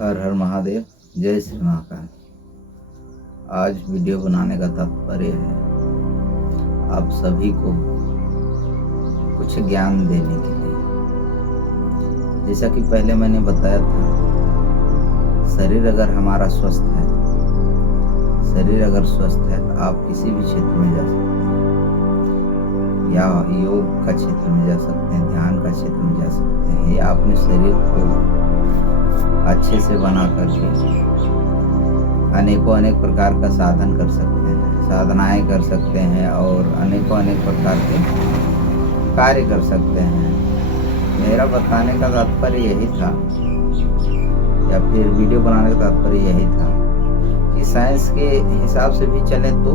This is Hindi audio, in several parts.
हर हर महादेव, जय श्री महाकाल। आज वीडियो बनाने का तात्पर्य है आप सभी को कुछ ज्ञान देने के लिए। जैसा कि पहले मैंने बताया था, शरीर अगर हमारा स्वस्थ है, शरीर अगर स्वस्थ है तो आप किसी भी क्षेत्र में जा सकते हैं, या योग का क्षेत्र में जा सकते हैं, ध्यान का क्षेत्र में जा सकते हैं, या अपने शरीर को अच्छे से बना करके अनेकों अनेक प्रकार का साधन कर सकते हैं, साधनाएं कर सकते हैं और अनेकों अनेक प्रकार के कार्य कर सकते हैं। मेरा बताने का तात्पर्य यही था, या फिर वीडियो बनाने का तात्पर्य यही था कि साइंस के हिसाब से भी चलें तो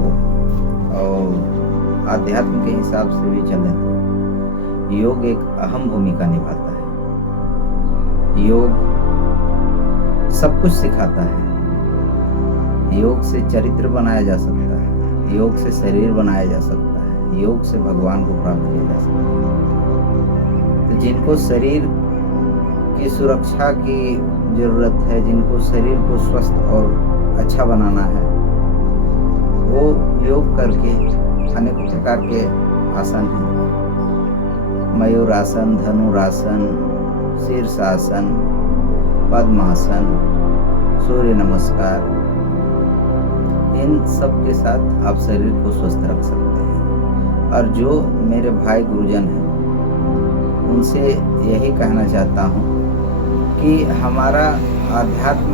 और आध्यात्म के हिसाब से भी चलें तो योग एक अहम भूमिका निभाता है। योग सब कुछ सिखाता है। योग से चरित्र बनाया जा सकता है, योग से शरीर बनाया जा सकता है, योग से भगवान को प्राप्त किया जा सकता है। तो जिनको शरीर की सुरक्षा की जरूरत है, जिनको शरीर को स्वस्थ और अच्छा बनाना है, वो योग करके अनेक प्रकार के आसन हैं। मयूरासन, धनुरासन, शीर्षासन, पद्मासन, सूर्य नमस्कार, इन सब के साथ आप शरीर को स्वस्थ रख सकते हैं। और जो मेरे भाई गुरुजन हैं, उनसे यही कहना चाहता हूँ कि हमारा अध्यात्म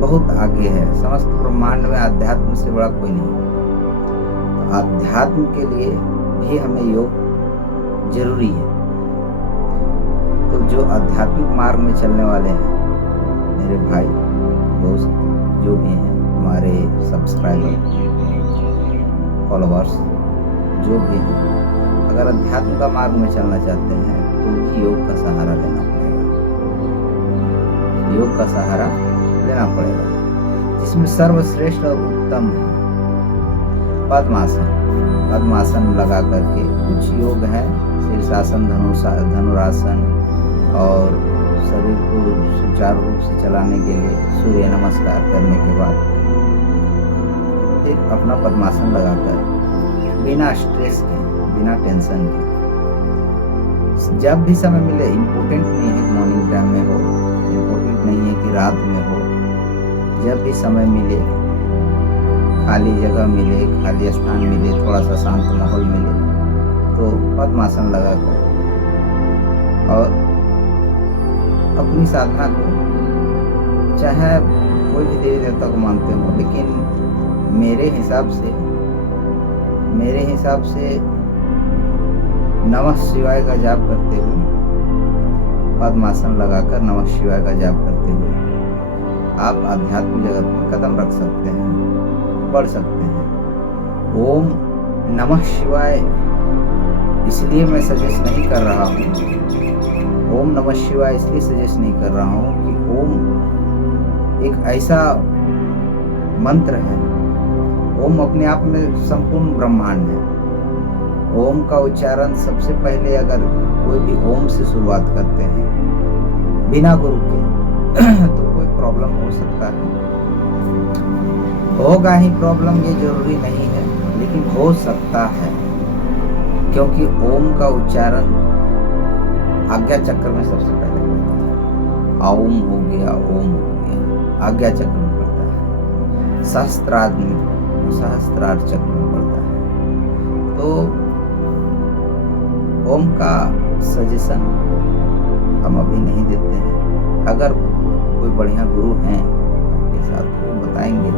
बहुत आगे है। समस्त ब्रह्मांड में अध्यात्म से बड़ा कोई नहीं। तो अध्यात्म के लिए भी हमें योग जरूरी है। तो जो आध्यात्मिक मार्ग में चलने वाले हैं, मेरे भाई दोस्त जो भी हैं, हमारे सब्सक्राइबर, फॉलोअर्स जो भी हैं, अगर अध्यात्म का मार्ग में चलना चाहते हैं तो भी योग का सहारा लेना पड़ेगा। योग का सहारा लेना पड़ेगा, जिसमें सर्वश्रेष्ठ और उत्तम है पद्मासन। पद्मासन लगा करके कुछ योग है, शीर्षासन, धनुरासन, और शरीर को सुचारू रूप से चलाने के लिए सूर्य नमस्कार करने के बाद फिर अपना पद्मासन लगाकर बिना स्ट्रेस के, बिना टेंशन के, जब भी समय मिले, इम्पोर्टेंट नहीं है मॉर्निंग टाइम में हो, इम्पोर्टेंट नहीं है कि रात में हो, जब भी समय मिले, खाली जगह मिले, खाली स्थान मिले, थोड़ा सा शांत माहौल मिले, तो पद्मासन लगाकर और अपनी साधना को, चाहे कोई भी देवी देवता को मानते हो, लेकिन मेरे हिसाब से नमः शिवाय का जाप करते हुए, पद्मासन लगाकर नमः शिवाय का जाप करते हुए आप आध्यात्मिक जगत में कदम रख सकते हैं, बढ़ सकते हैं। ओम नमः शिवाय इसलिए मैं सजेस्ट नहीं कर रहा हूँ, ओम नमः शिवाय इसलिए सजेस्ट नहीं कर रहा हूँ कि ओम एक ऐसा मंत्र है, ओम अपने आप में संपूर्ण ब्रह्मांड है। ओम का उच्चारण सबसे पहले अगर कोई भी ओम से शुरुआत करते हैं बिना गुरु के तो कोई प्रॉब्लम हो सकता है, होगा ही प्रॉब्लम, ये जरूरी नहीं है, लेकिन हो सकता है, क्योंकि ओम का उच्चारण आज्ञा चक्र में सबसे पहले पड़ता है। ओम हो गया, ओम हो गया, आज्ञा चक्र में पड़ता है, सहस्त्रार्थ चक्र में पड़ता है। तो ओम का सजेशन हम अभी नहीं देते हैं। अगर कोई बढ़िया गुरु हैं आपके साथ, वो बताएंगे,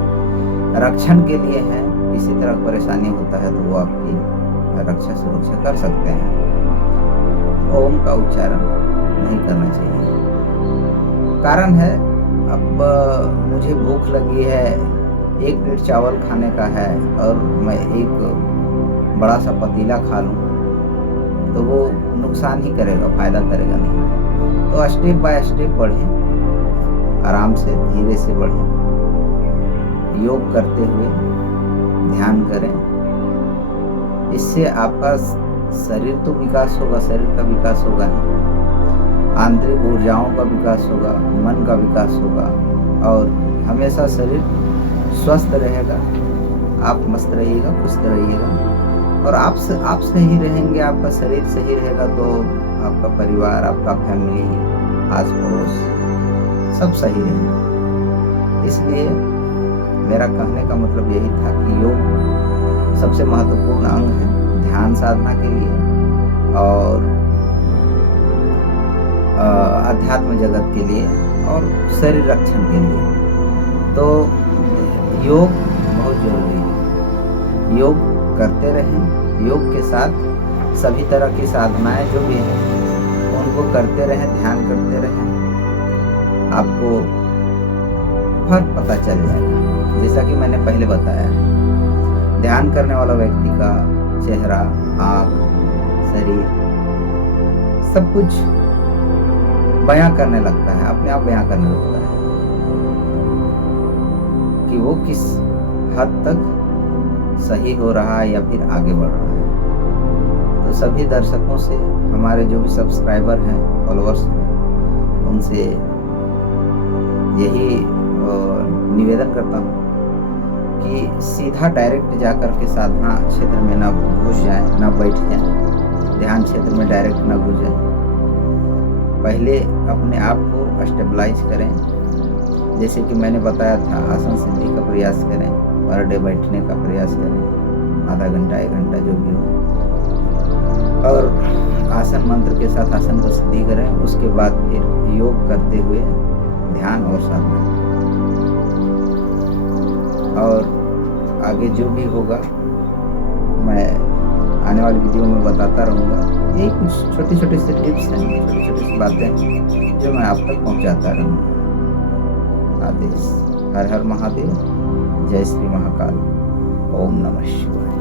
रक्षण के लिए है, किसी तरह परेशानी होता है तो वो आपकी रक्षा सुरक्षा कर सकते हैं। ओम का उच्चारण नहीं करना चाहिए। कारण है, अब मुझे भूख लगी है, 1 प्लेट चावल खाने का है और मैं एक बड़ा सा पतीला खा लूँ तो वो नुकसान ही करेगा, फायदा करेगा नहीं। तो स्टेप बाय स्टेप बढ़ें, आराम से, धीरे से बढ़ें, योग करते हुए ध्यान करें। इससे आपका शरीर तो विकास होगा, शरीर का विकास होगा ही, आंतरिक ऊर्जाओं का विकास होगा, मन का विकास होगा और हमेशा शरीर स्वस्थ रहेगा। आप मस्त रहिएगा, खुश रहिएगा और आप सही रहेंगे, आपका शरीर सही रहेगा तो आपका परिवार, आपका फैमिली, आस-पड़ोस सब सही रहेंगे। इसलिए मेरा कहने का मतलब यही था कि योग सबसे महत्वपूर्ण अंग है ध्यान साधना के लिए और अध्यात्म जगत के लिए और शरीर रक्षण के लिए। तो योग बहुत ज़रूरी है। योग करते रहें, योग के साथ सभी तरह की साधनाएँ जो भी हैं उनको करते रहें, ध्यान करते रहें, आपको फर्क पता चल जाएगा। जैसा कि मैंने पहले बताया, ध्यान करने वाला व्यक्ति का चेहरा, आँख, शरीर सब कुछ बयां करने लगता है, अपने आप बयां करने लगता है कि वो किस हद तक सही हो रहा है या फिर आगे बढ़ रहा है। तो सभी दर्शकों से, हमारे जो भी सब्सक्राइबर हैं, फॉलोअर्स हैं, उनसे यही निवेदन करता हूँ कि सीधा डायरेक्ट जाकर के साधना क्षेत्र में ना घुस जाएं, ना बैठ जाएं, ध्यान क्षेत्र में डायरेक्ट ना घुस जाएं। पहले अपने आप को स्टेबलाइज करें, जैसे कि मैंने बताया था, आसन सिद्धि का प्रयास करें, पर डे बैठने का प्रयास करें, आधा घंटा 1 घंटा जो भी हो, और आसन मंत्र के साथ आसन को सिद्धि करें। उसके बाद फिर योग करते हुए ध्यान और साधना, और आगे जो भी होगा मैं आने वाली वीडियो में बताता रहूँगा। यही कुछ छोटी-छोटी सी टिप्स हैं, छोटी-छोटी सी बातें जो मैं आप तक पहुँचाता रहूँगा। आदेश। हर हर महादेव, जय श्री महाकाल, ओम नमः शिवाय।